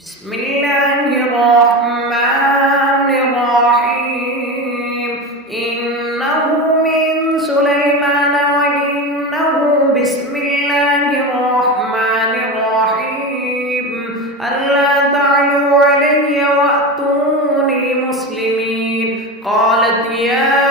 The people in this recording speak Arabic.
بسم الله الرحمن الرحيم إنه من سليمان وإنه بسم الله الرحمن الرحيم ألا تعلوا علي وأتوني مسلمين قالت يا